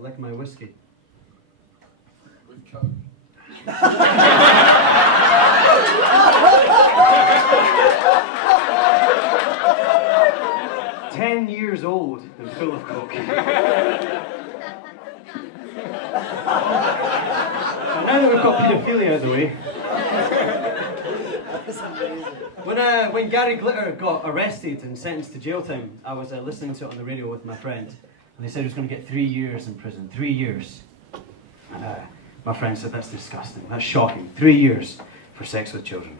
like my whiskey? With Coke. 10 years old and full of coke. And now that we've got paedophilia out of the way. When Gary Glitter got arrested and sentenced to jail time, I was listening to it on the radio with my friend, and they said he was going to get 3 years in prison. 3 years. And my friend said, that's disgusting, that's shocking. 3 years for sex with children.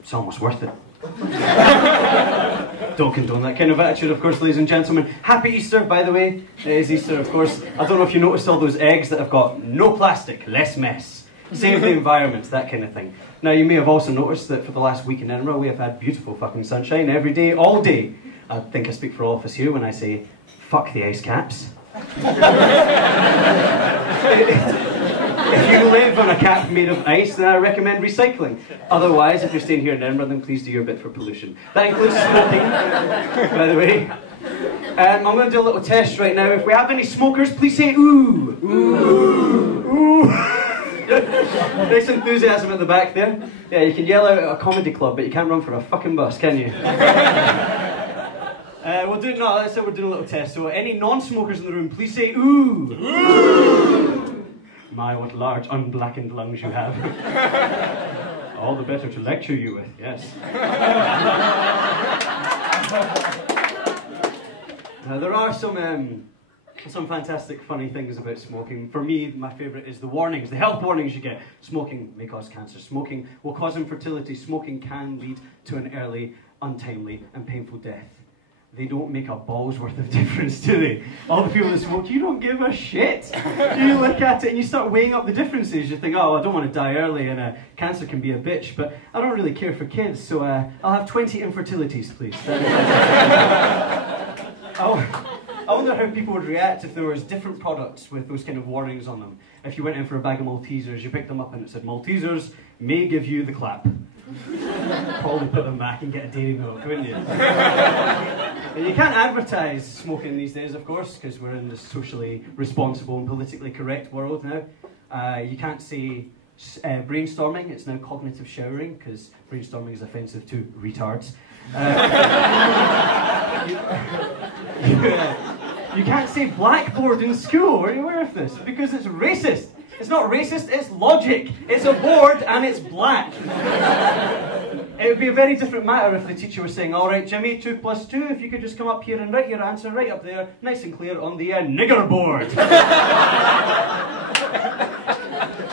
It's almost worth it. Don't condone that kind of attitude, of course, ladies and gentlemen. Happy Easter, by the way. It is Easter, of course. I don't know if you noticed all those eggs that have got no plastic, less mess. Save the environment, that kind of thing. Now, you may have also noticed that for the last week in Edinburgh, we have had beautiful fucking sunshine every day, all day. I think I speak for all of us here when I say, fuck the ice caps. If you live on a cap made of ice, then I recommend recycling. Otherwise, if you're staying here in Edinburgh, then please do your bit for pollution. That includes smoking, by the way. I'm going to do a little test right now. If we have any smokers, please say ooh. Ooh. Ooh. Nice enthusiasm at the back there. Yeah, you can yell out at a comedy club, but you can't run for a fucking bus, can you? We'll do it now. Let's say we're doing a little test. So any non-smokers in the room, please say ooh. Ooh. My, what large unblackened lungs you have. All the better to lecture you with, yes. There are some fantastic, funny things about smoking. For me, my favourite is the warnings, the health warnings you get. Smoking may cause cancer. Smoking will cause infertility. Smoking can lead to an early, untimely, and painful death. They don't make a ball's worth of difference, do they? All the people that smoke, you don't give a shit. You look at it and you start weighing up the differences. You think, oh, I don't want to die early, and cancer can be a bitch, but I don't really care for kids, so I'll have 20 infertilities, please. I wonder how people would react if there was different products with those kind of warnings on them. If you went in for a bag of Maltesers, you picked them up and it said, Maltesers may give you the clap. Probably put them back and get a dairy milk, wouldn't you? And you can't advertise smoking these days, of course, because we're in this socially responsible and politically correct world now. You can't say brainstorming, it's now cognitive showering, because brainstorming is offensive to retards. You can't say blackboard in school, are you aware of this? Because it's racist. It's not racist, it's logic. It's a board and it's black. It would be a very different matter if the teacher was saying, all right, Jimmy, 2 + 2, if you could just come up here and write your answer right up there, nice and clear on the nigger board.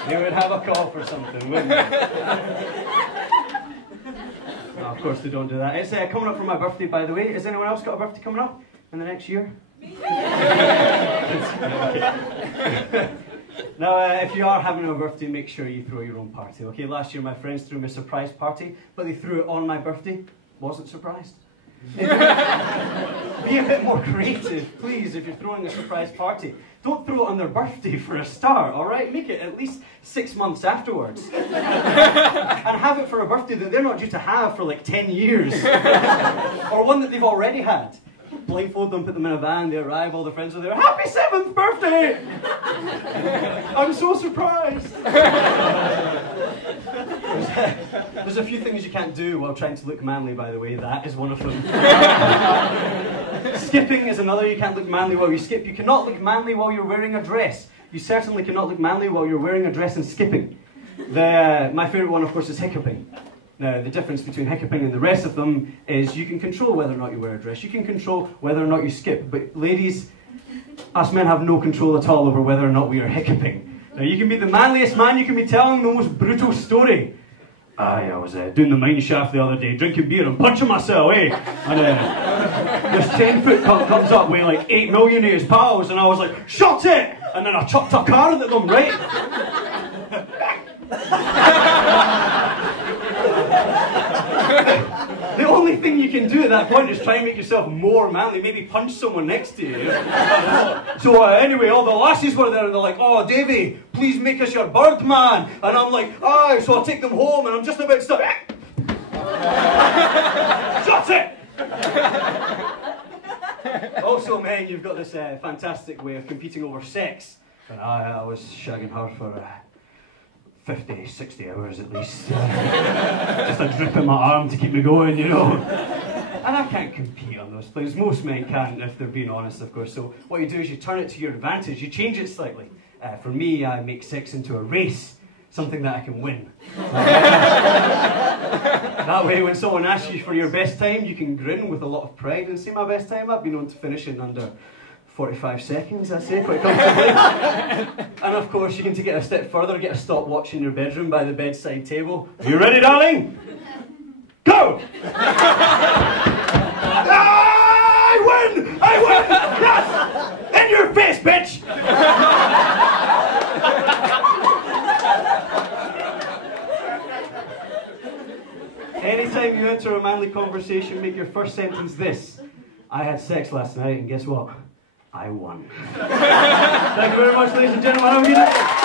They would have a call for something, wouldn't they? No, of course they don't do that. It's coming up for my birthday, by the way. Has anyone else got a birthday coming up in the next year? Me. Now, if you are having a birthday, make sure you throw your own party, okay? Last year my friends threw me a surprise party, but they threw it on my birthday. Wasn't surprised. Be a bit more creative, please, if you're throwing a surprise party. Don't throw it on their birthday for a start, alright? Make it at least 6 months afterwards. And have it for a birthday that they're not due to have for like 10 years. Or one that they've already had. Blindfold them, put them in a van, they arrive, all the friends are there, happy 7th birthday! I'm so surprised! There's a few things you can't do while trying to look manly, by the way, that is one of them. Skipping is another, you can't look manly while you skip. You cannot look manly while you're wearing a dress. You certainly cannot look manly while you're wearing a dress and skipping. My favourite one, of course, is hiccuping. Now, the difference between hiccuping and the rest of them is you can control whether or not you wear a dress. You can control whether or not you skip. But ladies, us men have no control at all over whether or not we are hiccuping. Now, you can be the manliest man, you can be telling the most brutal story. I was doing the mine shaft the other day, drinking beer and punching myself, eh? And this 10-foot cunt comes up with like 8 million of his pals, and I was like, shut it! And then I chucked a card at them, right? The only thing you can do at that point is try and make yourself more manly, maybe punch someone next to you. So anyway, all the lassies were there and they're like, oh, Davey, please make us your bird man. And I'm like, aye, so I'll take them home and I'm just about to start. Shut it! Also, men, you've got this fantastic way of competing over sex. And I was shagging her for 50, 60 hours at least. Just a drip in my arm to keep me going, you know. And I can't compete on those things. Most men can't, if they're being honest, of course. So what you do is you turn it to your advantage. You change it slightly. For me, I make sex into a race. Something that I can win. That way, when someone asks you for your best time, you can grin with a lot of pride and say, my best time, I've been known to finish in under 45 seconds, I say, quite comfortably. And of course, you can take it a step further, get a stopwatch in your bedroom by the bedside table. Are you ready, darling? Go! I win! I win! Yes! In your face, bitch! Anytime you enter a manly conversation, make your first sentence this: I had sex last night, and guess what? I won. Thank you very much, ladies and gentlemen. Have a good night.